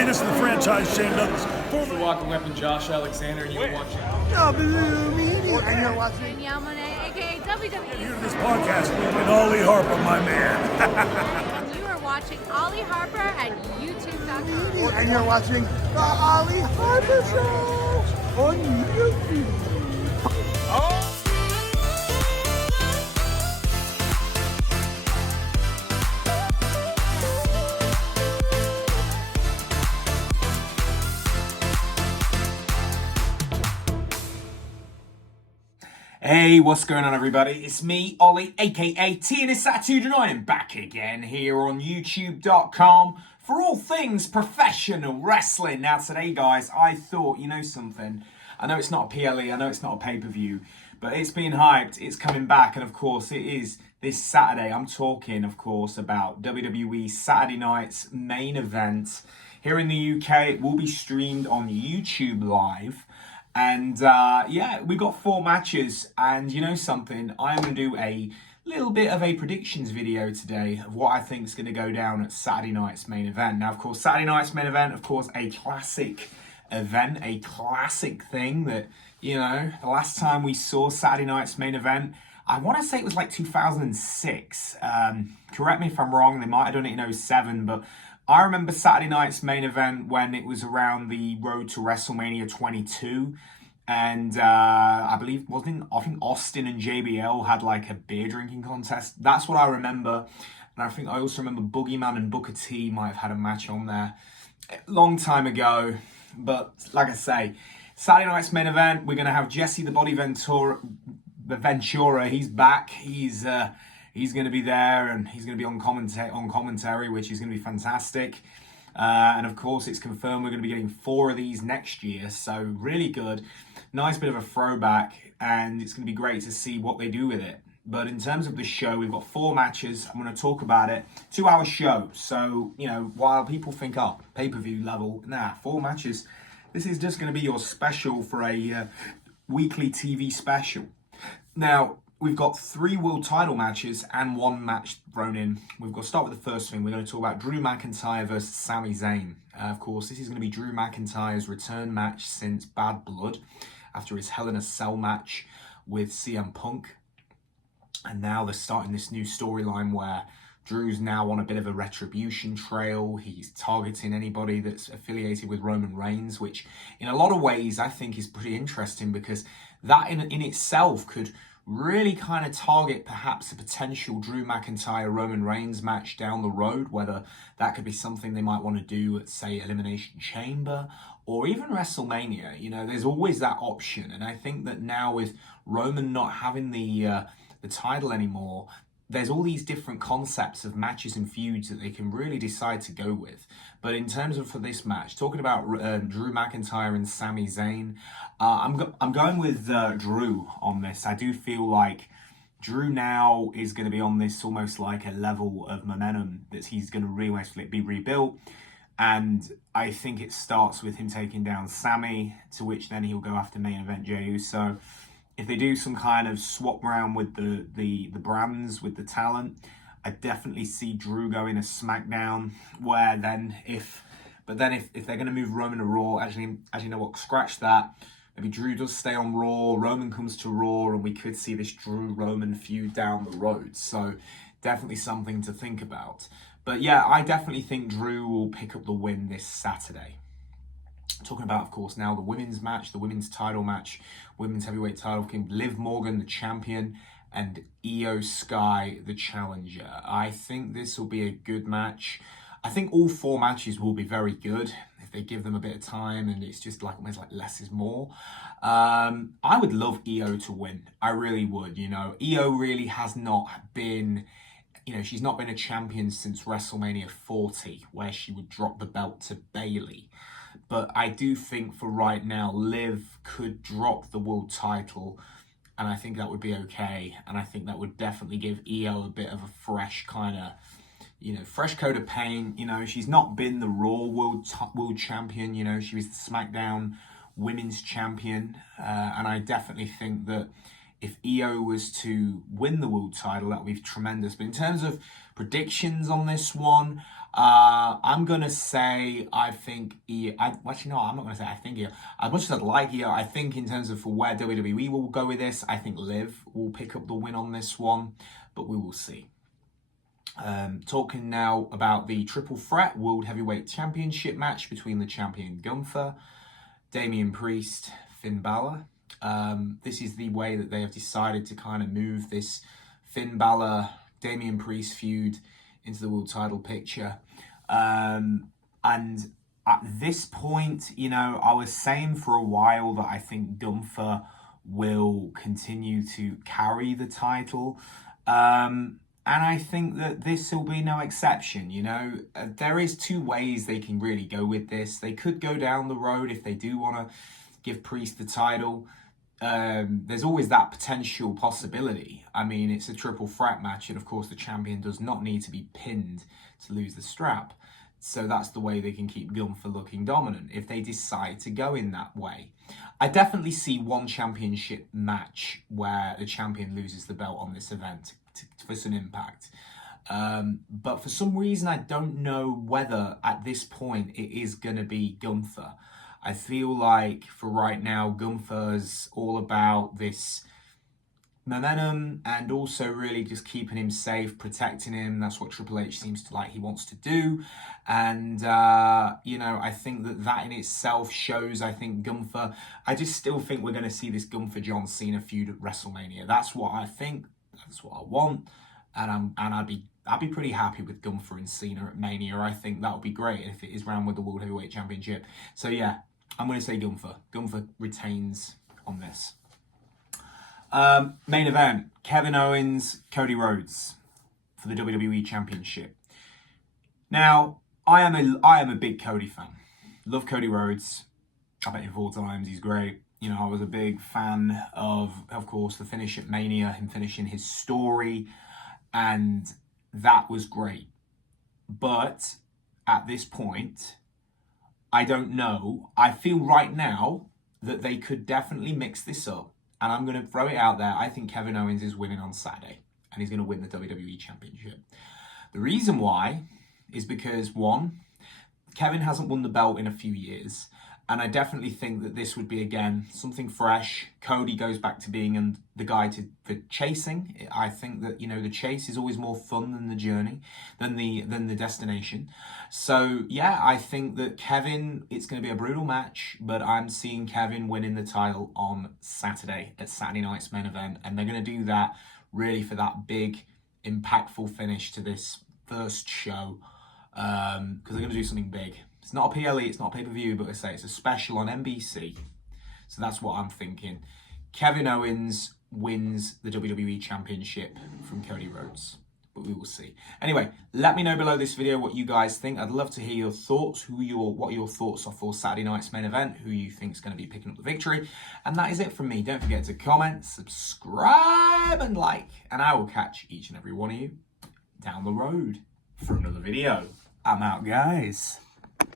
Hey, this is the franchise Shane Douglas. The Walking Weapon, Josh Alexander, and you're watching. And you're watching. Yamane, aka WWE. Here to this podcast with Ollie Harper, my man. And you are watching Ollie Harper at YouTube.com. And you're watching the Ollie Harper Show on YouTube. Hey, what's going on, everybody? It's me, Ollie, aka TNSAttitude, and I am back again here on YouTube.com for all things professional wrestling. Now, today, guys, I thought, you know something? I know it's not a PLE, I know it's not a pay-per-view, but it's been hyped, it's coming back, and of course, it is this Saturday. I'm talking, of course, about WWE Saturday night's main event. Here in the UK, it will be streamed on YouTube Live. And yeah, we got 4 matches, and you know something, I'm going to do a little bit of a predictions video today of what I think is going to go down at Saturday night's main event. Now, of course, Saturday night's main event, of course, a classic event, a classic thing that, you know, the last time we saw Saturday night's main event, I want to say it was like 2006. Correct me if I'm wrong, they might have done it in 07, but I remember Saturday night's main event when it was around the road to WrestleMania 22. And I believe, I think Austin and JBL had like a beer drinking contest. That's what I remember. And I think I also remember Boogeyman and Booker T might have had a match on there a long time ago. But like I say, Saturday night's main event, we're going to have Jesse the Body Ventura. He's back. He's going to be there, and he's going to be on commentary, which is going to be fantastic. And of course, it's confirmed we're going to be getting 4 of these next year, so really good. Nice bit of a throwback, and it's going to be great to see what they do with it. But in terms of the show, we've got 4 matches. I'm going to talk about it. 2-hour show. So, you know, while people think, oh, pay-per-view level, 4 matches. This is just going to be your special for a weekly TV special. Now, we've got 3 world title matches and 1 match thrown in. We've got to start with the first thing. We're going to talk about Drew McIntyre versus Sami Zayn. Of course, this is going to be Drew McIntyre's return match since Bad Blood, after his Hell in a Cell match with CM Punk. And now they're starting this new storyline where Drew's now on a bit of a retribution trail. He's targeting anybody that's affiliated with Roman Reigns, which in a lot of ways I think is pretty interesting, because that in itself could really kind of target perhaps a potential Drew McIntyre Roman Reigns match down the road, whether that could be something they might want to do at, say, Elimination Chamber or even WrestleMania. You know, there's always that option. And I think that now with Roman not having the title anymore, there's all these different concepts of matches and feuds that they can really decide to go with. But in terms of for this match, talking about Drew McIntyre and Sami Zayn, I'm going with Drew on this. I do feel like Drew now is going to be on this almost like a level of momentum that he's going to be rebuilt. And I think it starts with him taking down Sami, to which then he'll go after main event Jey Uso. If they do some kind of swap around with the brands, with the talent, I definitely see Drew going to SmackDown, where then if they're going to move Roman to Raw, actually, you know what, scratch that. Maybe Drew does stay on Raw, Roman comes to Raw, and we could see this Drew-Roman feud down the road. So definitely something to think about. But yeah, I definitely think Drew will pick up the win this Saturday. Talking about, of course, now the women's match, the women's title match, women's heavyweight title, Liv Morgan, the champion, and Io Sky, the challenger. I think this will be a good match. I think all 4 matches will be very good if they give them a bit of time, and it's just like almost like less is more. I would love Io to win. I really would. You know, Io really has not been, you know, she's not been a champion since WrestleMania 40, where she would drop the belt to Bayley. But I do think for right now, Liv could drop the world title, and I think that would be okay. And I think that would definitely give Io a bit of a fresh kind of, you know, fresh coat of paint. You know, she's not been the Raw world champion. You know, she was the SmackDown women's champion. And I definitely think that if Io was to win the world title, that would be tremendous. But in terms of predictions on this one, I'm going to say, I think, actually, no, I'm not going to say I think Io. As much as I'd like Io, I think in terms of for where WWE will go with this, I think Liv will pick up the win on this one, but we will see. Talking now about the Triple Threat World Heavyweight Championship match between the champion Gunther, Damian Priest, Finn Balor. This is the way that they have decided to kind of move this Finn Balor, Damian Priest feud into the world title picture. And at this point, you know, I was saying for a while that I think Gunther will continue to carry the title. And I think that this will be no exception, you know. There is two ways they can really go with this. They could go down the road if they do want to give Priest the title. There's always that potential possibility. I mean, it's a triple threat match, and of course the champion does not need to be pinned to lose the strap. So that's the way they can keep Gunther looking dominant, if they decide to go in that way. I definitely see one championship match where the champion loses the belt on this event for some impact. But for some reason, I don't know whether at this point it is going to be Gunther. I feel like for right now, Gunther's all about this momentum and also really just keeping him safe, protecting him. That's what Triple H seems to like, he wants to do. And, you know, I think that in itself shows, I think Gunther, I just still think we're going to see this Gunther-John Cena feud at WrestleMania. That's what I think. That's what I want. And I'd be pretty happy with Gunther and Cena at Mania. I think that would be great if it is round with the World Heavyweight Championship. So yeah, I'm going to say Gunther. Gunther retains on this. Main event, Kevin Owens, Cody Rhodes for the WWE Championship. Now, I am a big Cody fan. Love Cody Rhodes. I bet him 4 times. He's great. You know, I was a big fan of course, the finish at Mania, him finishing his story, and that was great. But at this point, I don't know. I feel right now that they could definitely mix this up. And I'm going to throw it out there. I think Kevin Owens is winning on Saturday. And he's going to win the WWE Championship. The reason why is because, one, Kevin hasn't won the belt in a few years. And I definitely think that this would be, again, something fresh. Cody goes back to being the guy for chasing. I think that, you know, the chase is always more fun than the journey, than the destination. So, yeah, I think that Kevin, it's going to be a brutal match, but I'm seeing Kevin winning the title on Saturday at Saturday night's main event. And they're going to do that really for that big, impactful finish to this first show, because they're going to do something big. It's not a PLE, it's not a pay-per-view, but I say it's a special on NBC. So that's what I'm thinking. Kevin Owens wins the WWE Championship from Cody Rhodes. But we will see. Anyway, let me know below this video what you guys think. I'd love to hear your thoughts, what your thoughts are for Saturday night's main event, who you think is going to be picking up the victory. And that is it from me. Don't forget to comment, subscribe, and like. And I will catch each and every one of you down the road for another video. I'm out, guys.